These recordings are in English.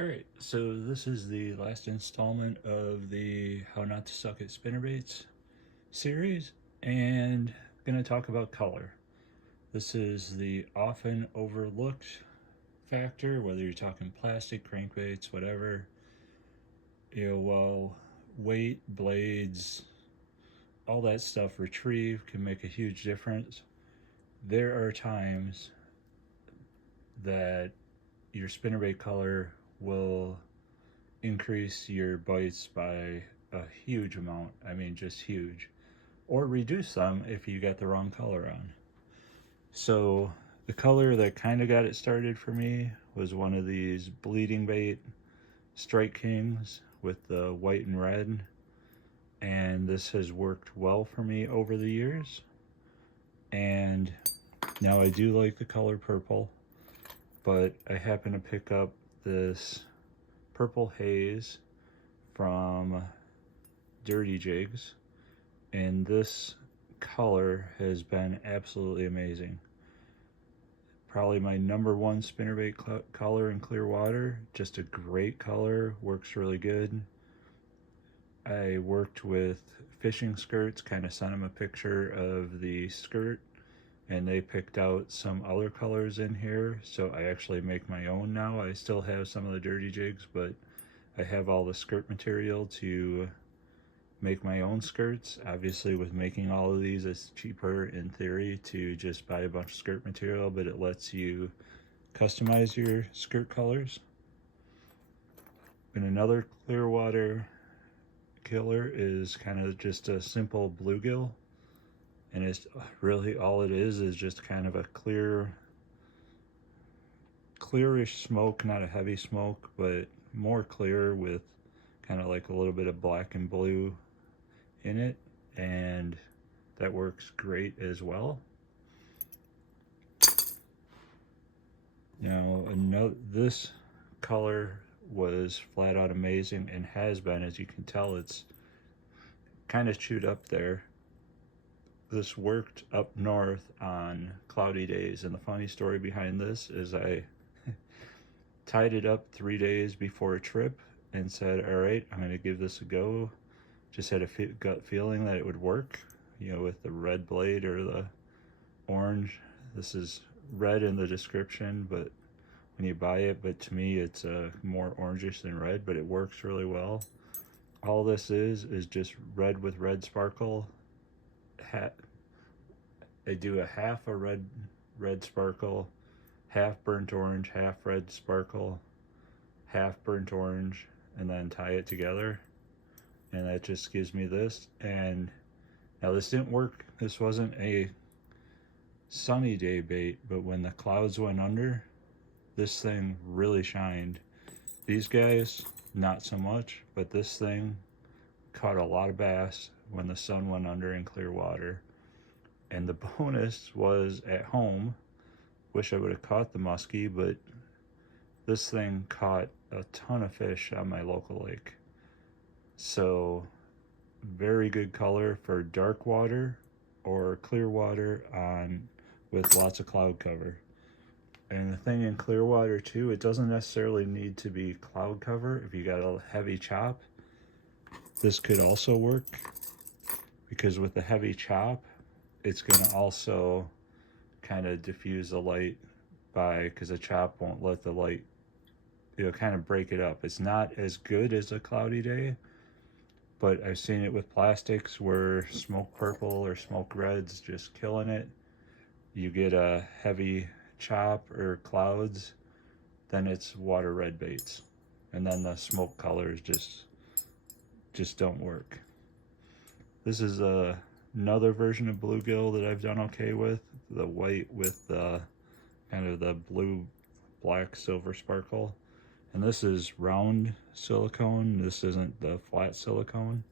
Alright, so this is the last installment of the How Not to Suck at Spinnerbaits series, and I'm going to talk about color. This is the often overlooked factor, whether you're talking plastic, crankbaits, whatever. While weight, blades, all that stuff retrieve can make a huge difference, there are times that your spinnerbait color will increase your bites by a huge amount. I mean, just huge. Or reduce them if you got the wrong color on. So the color that kind of got it started for me was one of these bleeding bait Strike Kings with the white and red. And this has worked well for me over the years. And now I do like the color purple, but I happen to pick up this Purple Haze from Dirty Jigs, and this color has been absolutely amazing. Probably my number one spinnerbait color in clear water. Just a great color, works really good. I worked with Fishing Skirts, kind of sent them a picture of the skirt, and they picked out some other colors in here, so I actually make my own now. I still have some of the Dirty Jigs, but I have all the skirt material to make my own skirts. Obviously, with making all of these, it's cheaper in theory to just buy a bunch of skirt material, but it lets you customize your skirt colors. And another Clearwater killer is kind of just a simple bluegill, and it's really all it is just kind of a clearish smoke, not a heavy smoke, but more clear with kind of like a little bit of black and blue in it, and that works great as well. Now, this color was flat out amazing and has been, as you can tell, it's kind of chewed up there. This worked up north on cloudy days, and the funny story behind this is I tied it up 3 days before a trip and said, all right, I'm going to give this a go. Just had a gut feeling that it would work, with the red blade or the orange. This is red in the description, but when you buy it, but to me it's more orangish than red, but it works really well. All this is just red with red sparkle. I do a half a red sparkle, half burnt orange, half red sparkle, half burnt orange, and then tie it together, and that just gives me this. And now this didn't work, this wasn't a sunny day bait, but when the clouds went under, this thing really shined. These guys, not so much, but this thing caught a lot of bass when the sun went under in clear water. And the bonus was at home. Wish I would have caught the muskie, but this thing caught a ton of fish on my local lake. So very good color for dark water or clear water with lots of cloud cover. And the thing in clear water too, it doesn't necessarily need to be cloud cover. If you got a heavy chop, this could also work, because with the heavy chop, it's going to also kind of diffuse the light because the chop won't let the light, kind of break it up. It's not as good as a cloudy day, but I've seen it with plastics where smoke purple or smoke red's just killing it. You get a heavy chop or clouds, then it's water red baits, and then the smoke colors just don't work. This is another version of bluegill that I've done okay with, the white with the kind of the blue black silver sparkle. And this is round silicone, this isn't the flat silicone.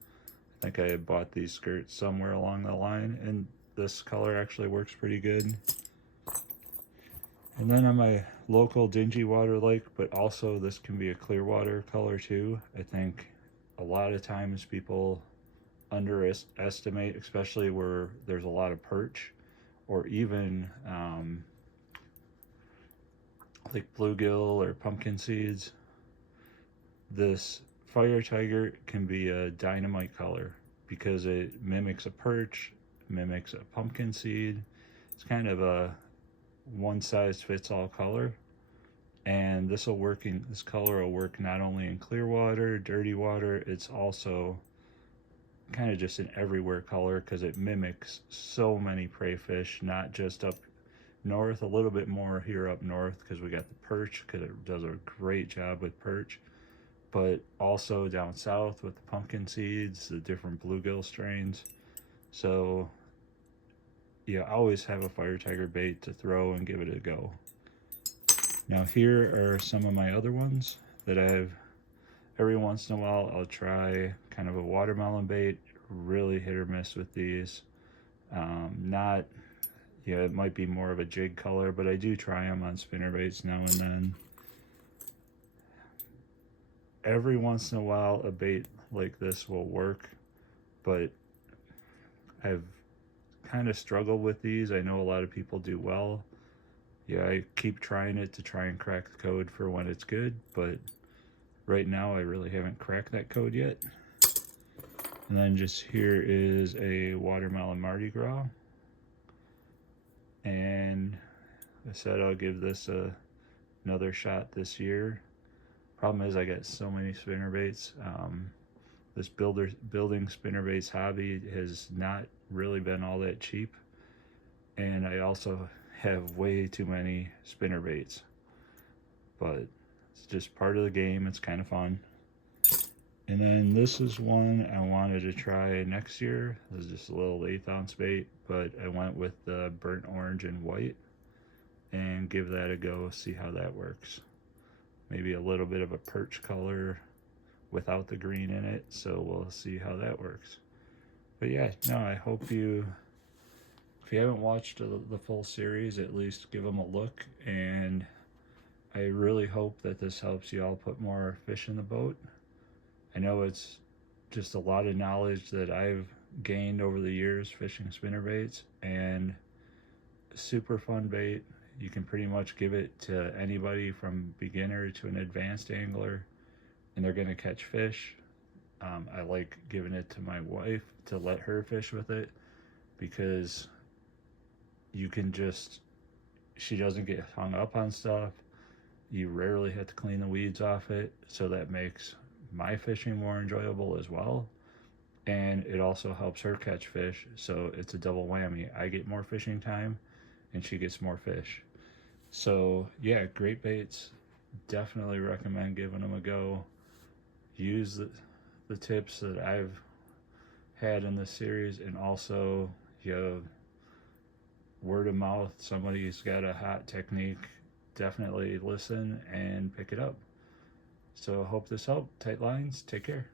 I think I had bought these skirts somewhere along the line, and this color actually works pretty good. And then on my local dingy water lake, but also this can be a clear water color too. I think a lot of times people underestimate, especially where there's a lot of perch, or even like bluegill or pumpkin seeds. this fire tiger can be a dynamite color because it mimics a perch, mimics a pumpkin seed. It's kind of a one size fits all color, and this color will work not only in clear water, dirty water. It's also kind of just an everywhere color because it mimics so many prey fish, not just up north, a little bit more here up north because we got the perch, because it does a great job with perch, but also down south with the pumpkin seeds, the different bluegill strains. So yeah, always have a fire tiger bait to throw and give it a go. Now here are some of my other ones that I've, every once in a while I'll try kind of a watermelon bait. Really hit or miss with these. Not, yeah, it might be more of a jig color, but I do try them on spinner baits now and then. Every once in a while a bait like this will work, but I've kind of struggled with these. I know a lot of people do well. Yeah, I keep trying it to try and crack the code for when it's good, but right now I really haven't cracked that code yet. And then just here is a watermelon Mardi Gras. And I said I'll give this another shot this year. Problem is I got so many spinner baits. This building spinner baits hobby has not really been all that cheap. And I also have way too many spinner baits. But it's just part of the game. It's kind of fun. And then this is one I wanted to try next year. This is just a little 1/8 ounce bait, but I went with the burnt orange and white and give that a go, see how that works. Maybe a little bit of a perch color without the green in it, so we'll see how that works. But yeah, no, I hope you, if you haven't watched the full series, at least give them a look, and I really hope that this helps you all put more fish in the boat. I know it's just a lot of knowledge that I've gained over the years fishing spinnerbaits, and super fun bait. You can pretty much give it to anybody from beginner to an advanced angler, and they're gonna catch fish. I like giving it to my wife to let her fish with it because you can just, she doesn't get hung up on stuff. You rarely have to clean the weeds off it, so that makes my fishing more enjoyable as well, and it also helps her catch fish, so it's a double whammy. I get more fishing time and she gets more fish. So yeah, great baits. Definitely recommend giving them a go. Use the tips that I've had in this series, and also, you know, word of mouth, somebody's got a hot technique, definitely listen and pick it up. So I hope this helped. Tight lines, take care.